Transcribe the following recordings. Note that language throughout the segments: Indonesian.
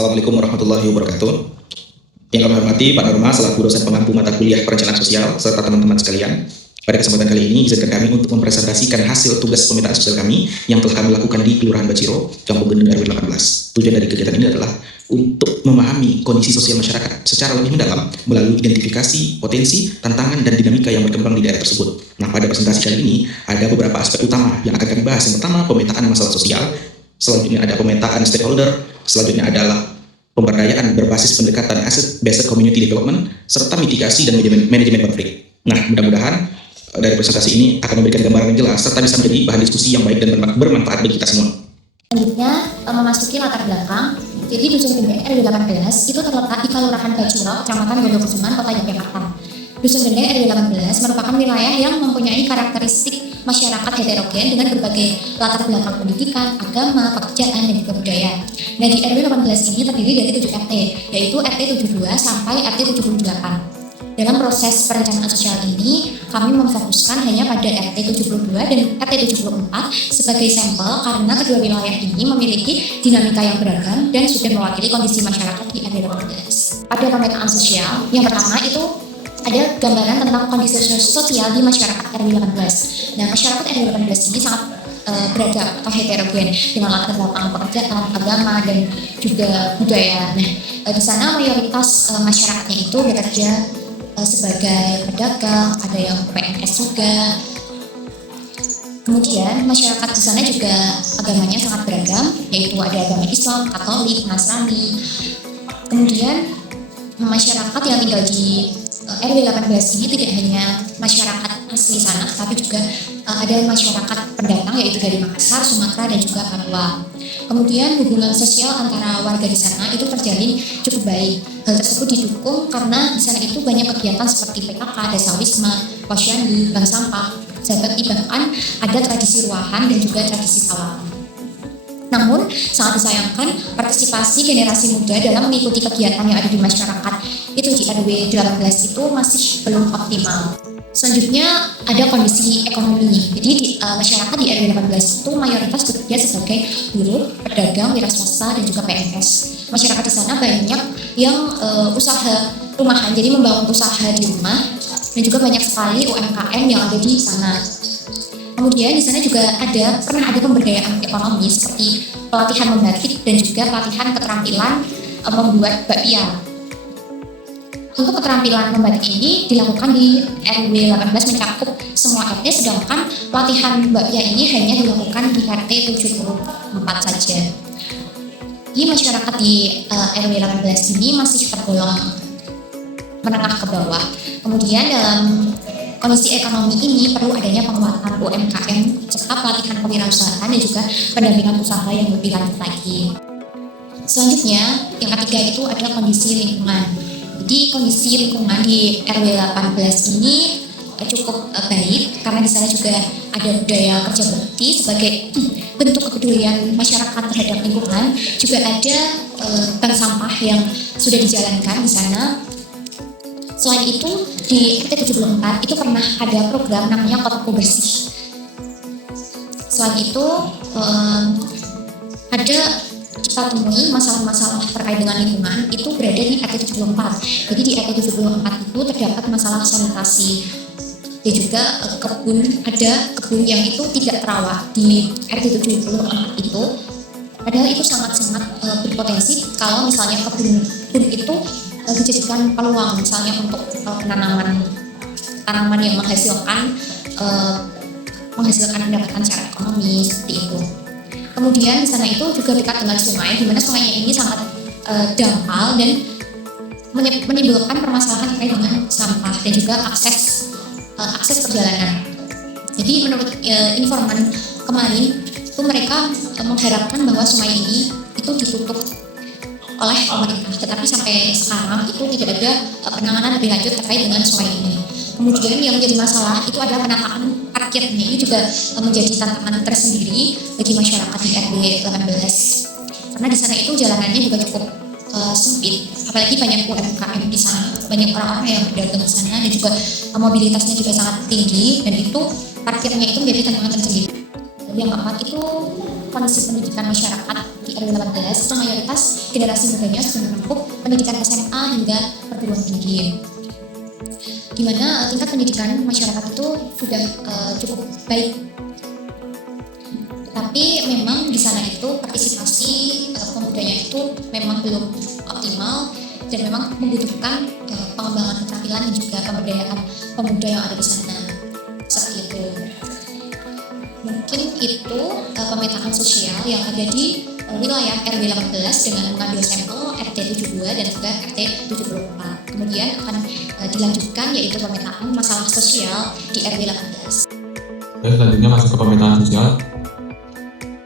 Assalamualaikum warahmatullahi wabarakatuh. Yang kami hormati Pak Norma selaku dosen pengampu mata kuliah perencanaan sosial serta teman-teman sekalian. Pada kesempatan kali ini izinkan kami untuk mempresentasikan hasil tugas pemetaan sosial kami yang telah kami lakukan di Kelurahan Baciro, Kampung Gendeng RW 18. Tujuan dari kegiatan ini adalah untuk memahami kondisi sosial masyarakat secara lebih mendalam melalui identifikasi, potensi, tantangan, dan dinamika yang berkembang di daerah tersebut. Nah, pada presentasi kali ini ada beberapa aspek utama yang akan kami bahas. Yang pertama, pemetaan masalah sosial. Selanjutnya ada pemetaan stakeholder. Selanjutnya adalah pemberdayaan berbasis pendekatan asset-based community development, serta mitigasi dan manajemen konflik. Nah, mudah-mudahan dari presentasi ini akan memberikan gambaran yang jelas, serta bisa menjadi bahan diskusi yang baik dan bermanfaat bagi kita semua. Selanjutnya, memasuki latar belakang. Jadi Dusun Gendeng RW 18 itu terletak di Kelurahan Baciro, Kecamatan Gondokusuman, Kota Yogyakarta. Dusun Gendeng RW 18 merupakan wilayah yang mempunyai karakteristik masyarakat heterogen dengan berbagai latar belakang pendidikan, agama, pekerjaan, dan juga budaya. Nah, di RW 18 ini terdiri dari 7 RT, yaitu RT 72 sampai RT 78. Dalam proses perencanaan sosial ini, kami memfokuskan hanya pada RT 72 dan RT 74 sebagai sampel karena kedua wilayah ini memiliki dinamika yang beragam dan sudah mewakili kondisi masyarakat di RW 18. Pada pemetaan sosial, yang pertama itu ada gambaran tentang kondisi sosial di masyarakat RW 18. Nah, masyarakat RW 18 ini sangat beragam atau heterogen dengan latar belakang pekerjaan, agama, dan juga budaya. Nah, di sana mayoritas masyarakatnya itu bekerja sebagai pedagang, ada yang PNS juga. Kemudian masyarakat di sana juga agamanya sangat beragam, yaitu ada agama Islam, Katolik, Nasrani. Kemudian masyarakat yang tinggal di RW 18 ini tidak hanya masyarakat asli sana, tapi juga ada masyarakat pendatang yaitu dari Makassar, Sumatera, dan juga Papua. Kemudian hubungan sosial antara warga di sana itu terjalin cukup baik. Hal tersebut didukung karena di sana itu banyak kegiatan seperti PKK, desa wisma, posyandu, bank sampah, sahabat, bahkan ada tradisi ruahan dan juga tradisi sawah. Namun, sangat disayangkan partisipasi generasi muda dalam mengikuti kegiatan yang ada di masyarakat itu di RW 18 itu masih belum optimal. Selanjutnya ada kondisi ekonomi. Jadi di masyarakat di RW 18 itu mayoritas bekerja sebagai buruh, pedagang, wira swasta, dan juga PNS. Masyarakat di sana banyak yang usaha rumahan, jadi membangun usaha di rumah, dan juga banyak sekali UMKM yang ada di sana. Kemudian di sana juga pernah ada pemberdayaan ekonomi seperti pelatihan membatik dan juga pelatihan keterampilan membuat bakpia. Untuk keterampilan membatik ini dilakukan di RW 18 mencakup semua RT, sedangkan pelatihan bakpia ini hanya dilakukan di RT 74 saja. Di masyarakat di RW 18 ini masih tergolong menengah ke bawah. Kemudian dalam kondisi ekonomi ini perlu adanya penguatan UMKM serta pelatihan kewirausahaan dan juga pendampingan usaha yang lebih lanjut lagi. Selanjutnya, yang ketiga itu adalah kondisi lingkungan. Jadi kondisi lingkungan di RW 18 ini cukup baik karena di sana juga ada budaya kerja bakti sebagai bentuk kepedulian masyarakat terhadap lingkungan. Juga ada bank sampah yang sudah dijalankan di sana. Selain itu, di RT 74 itu pernah ada program namanya Kotaku Bersih. Selain itu, ada kita temui masalah-masalah terkait dengan lingkungan itu berada di RT 74. Jadi di RT 74 itu terdapat masalah sanitasi. Dan juga ada kebun yang itu tidak terawat di RT 74 itu. Padahal itu sangat-sangat berpotensi kalau misalnya kebun itu dijadikan peluang misalnya untuk tanaman yang menghasilkan pendapatan secara ekonomi seperti itu. Kemudian di sana itu juga dekat dengan sungai, di mana sungainya ini sangat dangkal dan menimbulkan permasalahan terkait dengan sampah dan juga akses perjalanan. Jadi menurut informan kemarin itu mereka mengharapkan bahwa sungai ini itu ditutup oleh pemerintah, tetapi sampai sekarang itu tidak ada penanganan lebih lanjut terkait dengan sungai ini. Kemudian yang menjadi masalah itu adalah penataan parkirnya, ini juga menjadi tantangan tersendiri bagi masyarakat di RW 18 karena di sana itu jalanannya juga cukup sempit, apalagi banyak UMKM di sana, banyak orang-orang yang berdagang di sana dan juga mobilitasnya juga sangat tinggi, dan itu parkirnya itu menjadi tantangan tersendiri. Yang keempat itu kondisi pendidikan masyarakat di RW 18 itu mayoritas generasi mudanya sudah menempuh pendidikan SMA hingga perguruan tinggi, di mana tingkat pendidikan masyarakat itu sudah cukup baik. Tetapi memang di sana itu partisipasi pemudanya itu memang belum optimal dan memang membutuhkan pengembangan keterampilan dan juga pemberdayaan pemuda yang ada di sana. Seperti itu. Mungkin itu pemetaan sosial yang ada di wilayah RW 18 dengan mengambil sampel RT 72 dan juga RT 74. Kemudian akan dilanjutkan yaitu pemetaan masalah sosial di RW 18. Dan selanjutnya masuk ke pemetaan sosial.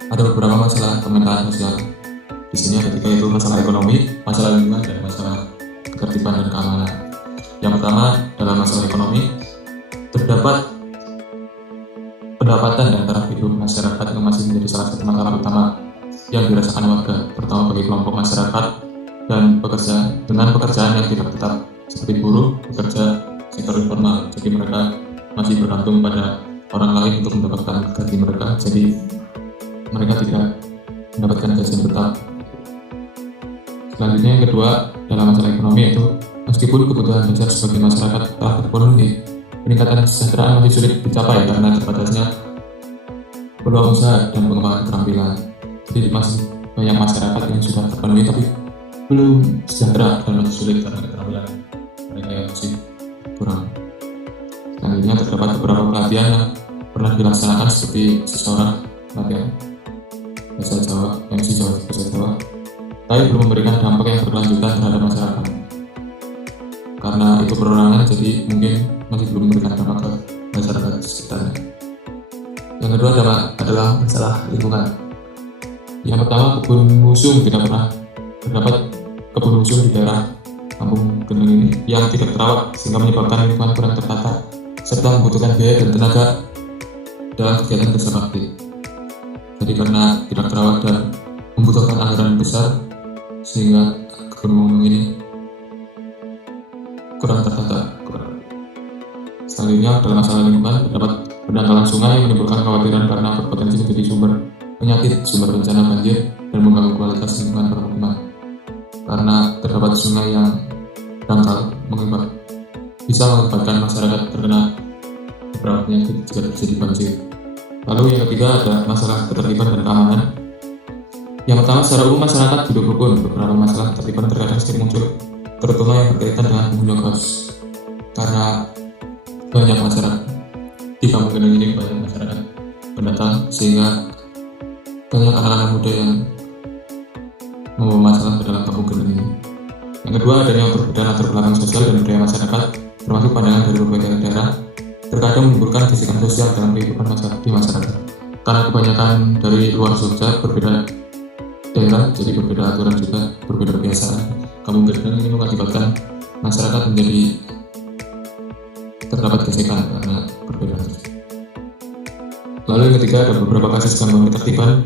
Ada beberapa masalah pemetaan sosial. Di sini ketika itu masalah ekonomi, masalah lingkungan, dan masalah ketertiban dan keamanan. Yang pertama dalam masalah ekonomi, terdapat pendapatan dan taraf hidup masyarakat yang masih menjadi salah satu masalah utama yang dirasakan warga, terutama bagi kelompok masyarakat dan pekerja dengan pekerjaan yang tidak tetap seperti buruh, pekerja sektor informal. Jadi mereka masih bergantung pada orang lain untuk mendapatkan gaji mereka. Jadi mereka tidak mendapatkan gaji yang tetap. Selanjutnya yang kedua dalam masalah ekonomi yaitu meskipun kebutuhan dasar sebagai masyarakat telah terpenuhi, peningkatan kesejahteraan masih sulit dicapai karena terbatasnya peluang usaha dan pengembangan keterampilan. Jadi masih banyak masyarakat yang sudah terpenuhi tapi belum sejahtera dan masih sulit karena keterampilan mereka yang masih kurang. Selanjutnya terdapat beberapa pelatihan yang pernah dilaksanakan seperti seseorang pelatihan bahasa Jawa, MC Jawa, bahasa Jawa, tapi belum memberikan dampak yang berkelanjutan terhadap masyarakat. Karena itu perorangan, jadi mungkin masih belum memberikan dampak ke masyarakat sekitarnya. Yang kedua adalah masalah lingkungan. Yang pertama, kebun museum tidak pernah terdapat kebun museum di daerah Kampung Gendeng ini yang tidak terawat sehingga menyebabkan lingkungan kurang tertata serta membutuhkan biaya dan tenaga dalam kegiatan kerja bakti. Jadi karena tidak terawat dan membutuhkan anggaran besar sehingga kebun ini kurang tertata. Selanjutnya dalam masalah lingkungan terdapat pendangkalan sungai yang menimbulkan kekhawatiran karena berpotensi menjadi sumber penyakit, sumber bencana banjir dan mengganggu kualitas lingkungan permukiman. Karena terdapat sungai yang dangkal bisa mengakibatkan masyarakat terkena beberapa penyakit jika terjadi banjir. Lalu yang ketiga ada masalah ketertiban dan keamanan. Yang pertama, secara umum masyarakat hidup rukun. Beberapa masalah ketertiban terkadang sering muncul, terutama yang berkaitan dengan penghuni kos. Karena banyak masyarakat di Kampung Gendeng ini, banyak masyarakat pendatang sehingga banyak anak-anak muda yang membawa masalah ke dalam Kampung Gendeng ini. Yang kedua, adanya perbedaan latar belakang sosial dan budaya masyarakat, termasuk pandangan dari berbagai daerah, terkadang menimbulkan gesekan sosial dalam kehidupan di masyarakat. Karena kebanyakan dari luar Jogja berbeda daerah, jadi berbeda aturan juga, berbeda kebiasaan. Kampung Gendeng ini mengakibatkan masyarakat menjadi terdapat gesekan karena perbedaan. Lalu yang ketiga, ada beberapa kasus gangguan ketertiban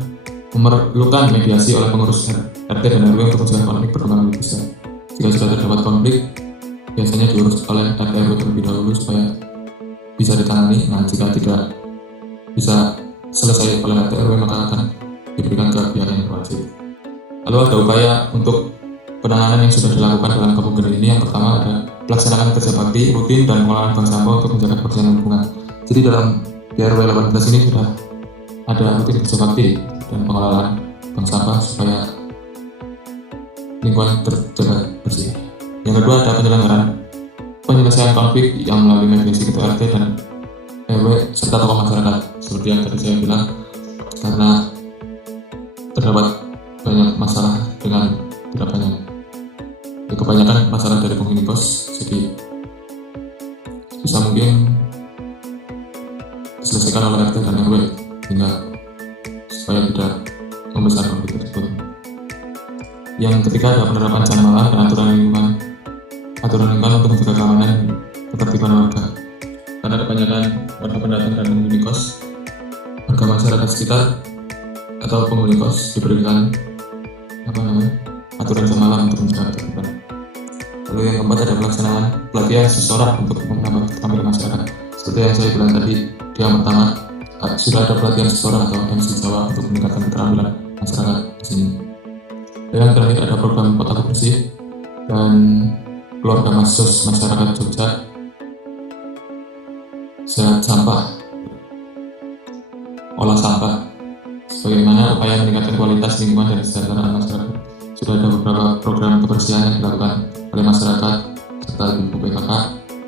memerlukan mediasi oleh pengurus RT dan RW untuk mencegah konflik berkembang lebih besar. Jika sudah terdapat konflik, biasanya diurus oleh RT RW terlebih dahulu supaya bisa ditangani. Nah, jika tidak bisa selesai oleh RT RW maka akan diberikan ke pihak yang berwajib. Lalu ada upaya untuk penanganan yang sudah dilakukan dalam Kampung Gendeng ini. Yang pertama ada pelaksanaan kerja bakti rutin dan pengelolaan bank sampah untuk menjaga kebersihan lingkungan. Jadi dalam di RW 18 ini sudah ada rutin kerja bakti dan pengelolaan bank sampah supaya lingkungan terjaga bersih. Yang kedua ada penyelesaian konflik yang melalui mediasi ketua RT dan RW serta tokoh masyarakat. Seperti yang tadi saya bilang, karena terdapat banyak masalah dengan tidak banyak, kebanyakan masalah dari penghuni kos, jadi bisa mungkin diselesaikan oleh RT dan RW hingga supaya tidak membesar konflik tersebut. Yang ketiga ada penerapan jam malam dan aturan lingkungan untuk menjaga keamanan dan ketertiban warga. Karena kebanyakan warga pendatang dan penghuni kos, warga masyarakat sekitar atau penghuni kos diberikan aturan jam malam untuk menjaga ketertiban. Lalu yang keempat ada pelaksanaan pelatihan seseorang untuk menambah keterampilan masyarakat. Seperti yang saya bilang tadi, yang pertama sudah ada pelatihan seseorang atau MC Jawa untuk meningkatkan keterampilan masyarakat di sini. Dan yang terakhir ada program Kotaku Bersih dan keluarga masyarakat Jogja Sehat Sampah, olah sampah. Sebagaimana upaya meningkatkan kualitas lingkungan dan kesejahteraan masyarakat, sudah ada beberapa program kebersihan yang dilakukan oleh masyarakat serta ibu PKK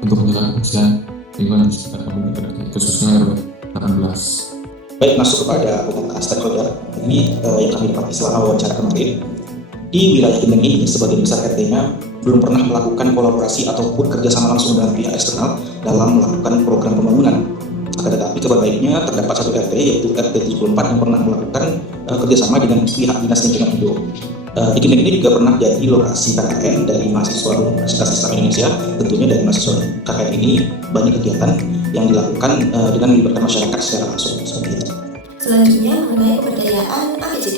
untuk menjaga kebersihan lingkungan di sekitar kampung Kediri, khususnya RW 18. Baik, masuk kepada pembukaan stakeholder ini yang kami dapati selama wawancara kemarin. Di wilayah Gendeng ini, sebagian besar RT-nya belum pernah melakukan kolaborasi ataupun kerjasama langsung dengan pihak eksternal dalam melakukan program pembangunan. Akan tetapi kabar baiknya terdapat satu RT, yaitu RT 74 yang pernah melakukan kerjasama dengan pihak Dinas Lingkungan Hidup. Di Gendeng ini juga pernah jadi lokasi KKN dari mahasiswa Universitas Islam Indonesia. Tentunya dari mahasiswa KKN ini banyak kegiatan yang dilakukan dengan melibatkan masyarakat secara langsung seperti itu. Selanjutnya mengenai pemberdayaan ABCD.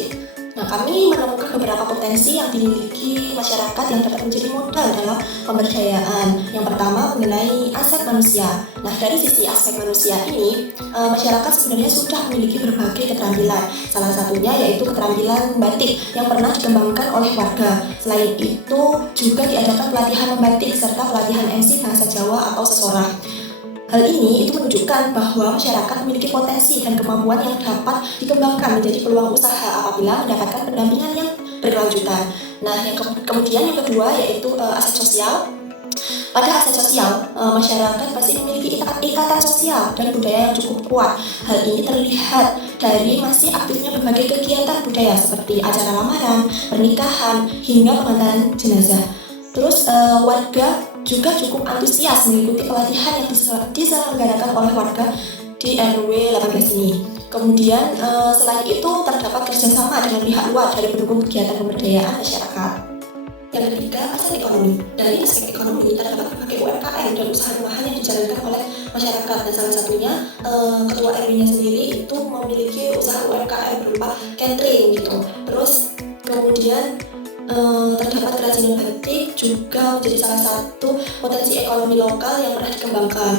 Nah, kami menemukan beberapa potensi yang dimiliki masyarakat yang dapat menjadi modal dalam pemberdayaan. Yang pertama mengenai aset manusia. Nah, dari sisi aspek manusia ini, masyarakat sebenarnya sudah memiliki berbagai keterampilan. Salah satunya yaitu keterampilan membatik yang pernah dikembangkan oleh warga. Selain itu, juga diadakan pelatihan membatik serta pelatihan MC bahasa Jawa atau sesorah. Hal ini itu menunjukkan bahwa masyarakat memiliki potensi dan kemampuan yang dapat dikembangkan menjadi peluang usaha apabila mendapatkan pendampingan yang berkelanjutan. Nah, kemudian yang kedua yaitu aset sosial. Pada aset sosial, masyarakat pasti memiliki ikatan sosial dan budaya yang cukup kuat. Hal ini terlihat dari masih aktifnya berbagai kegiatan budaya seperti acara lamaran, pernikahan, hingga pengantaran jenazah. Terus warga juga cukup antusias mengikuti pelatihan yang diselenggarakan oleh warga di RW 18 ini. Kemudian selain itu terdapat kerjasama dengan pihak luar dari pendukung kegiatan pemberdayaan masyarakat. Yang ketiga, aspek ekonomi. Dari aspek ekonomi terdapat berbagai UMKM dan usaha rumahan yang dijalankan oleh masyarakat. Dan salah satunya ketua RW-nya sendiri itu memiliki usaha UMKM berupa catering gitu. Terus kemudian terdapat kerajinan batik juga menjadi salah satu potensi ekonomi lokal yang pernah dikembangkan.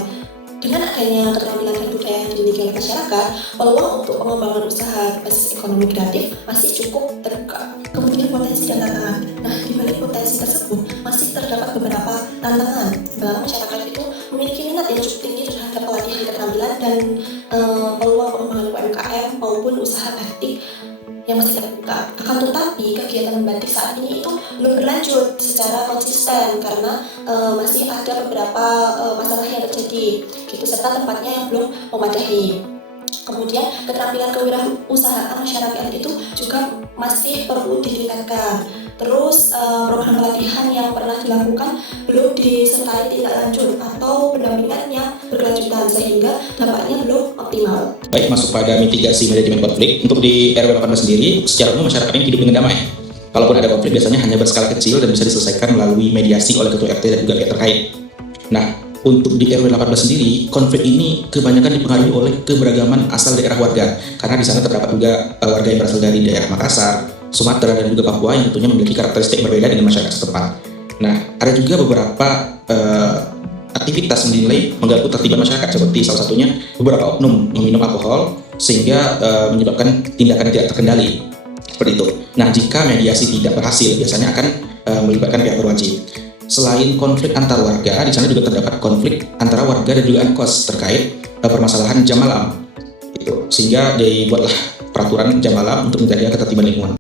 Dengan adanya keterampilan dan budaya yang dimiliki oleh masyarakat, peluang untuk pengembangan usaha berbasis ekonomi kreatif masih cukup terbuka. Kemudian potensi dan tantangan. Nah, di balik potensi tersebut masih terdapat beberapa tantangan, bahwa masyarakat itu memiliki minat yang cukup tinggi terhadap pelatihan keterampilan dan peluang pengembangan UMKM maupun usaha batik yang masih terbuka. Akan tetapi kegiatan membatik saat ini itu belum berlanjut secara konsisten karena masih ada beberapa masalah yang terjadi gitu, serta tempatnya yang belum memadai. Kemudian keterampilan kewirausahaan masyarakat itu juga masih perlu ditingkatkan. Terus program pelatihan yang pernah dilakukan belum disertai tindak lanjut atau pendampingan yang berkelanjutan sehingga dampaknya belum optimal. Baik, masuk pada mitigasi manajemen konflik. Untuk di RW 18 sendiri, secara umum masyarakat ini hidup dengan damai. Kalaupun ada konflik biasanya hanya berskala kecil dan bisa diselesaikan melalui mediasi oleh ketua RT dan juga pihak terkait. Nah, untuk di RW 18 sendiri, konflik ini kebanyakan dipengaruhi oleh keberagaman asal daerah warga. Karena di sana terdapat juga warga yang berasal dari daerah Makassar, Sumatera, dan juga Papua yang tentunya memiliki karakteristik berbeda dengan masyarakat setempat. Nah, ada juga beberapa aktivitas yang dinilai mengganggu ketertiban masyarakat, seperti salah satunya beberapa oknum meminum alkohol sehingga menyebabkan tindakan yang tidak terkendali. Seperti itu. Nah, jika mediasi tidak berhasil, biasanya akan melibatkan pihak berwajib. Selain konflik antar warga, di sana juga terdapat konflik antara warga dan juga angkos terkait permasalahan jam malam. Sehingga dibuatlah peraturan jam malam untuk menjaga ketertiban lingkungan.